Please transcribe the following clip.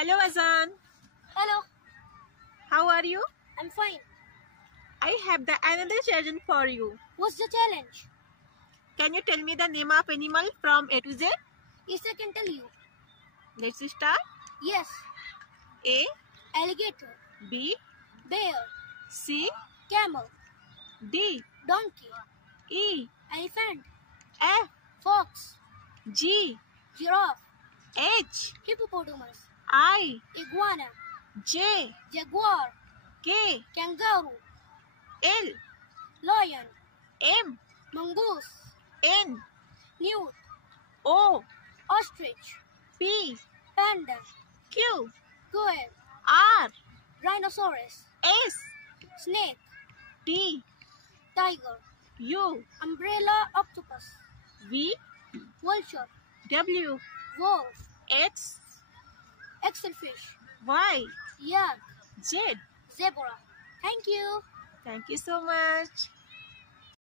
Hello, Azan. Hello, How are you? I'm fine. I have the another challenge for you. What's the challenge? Can you tell me the name of animal from A to Z? Yes, I can tell you. Let's start. Yes, A, alligator, B, bear, C, camel, D, donkey, E, elephant, F, fox, G, giraffe, H, hippopotamus, I, iguana, J, jaguar, K, kangaroo, L, lion, M, mongoose, N, newt, O, ostrich, P, panda, Q, quail, R, rhinoceros, S, snake, T, tiger, U, umbrella octopus, V, vulture, W, wolf, X, excelfish, Y, yak, Z. zebra. Thank you. Thank you so much.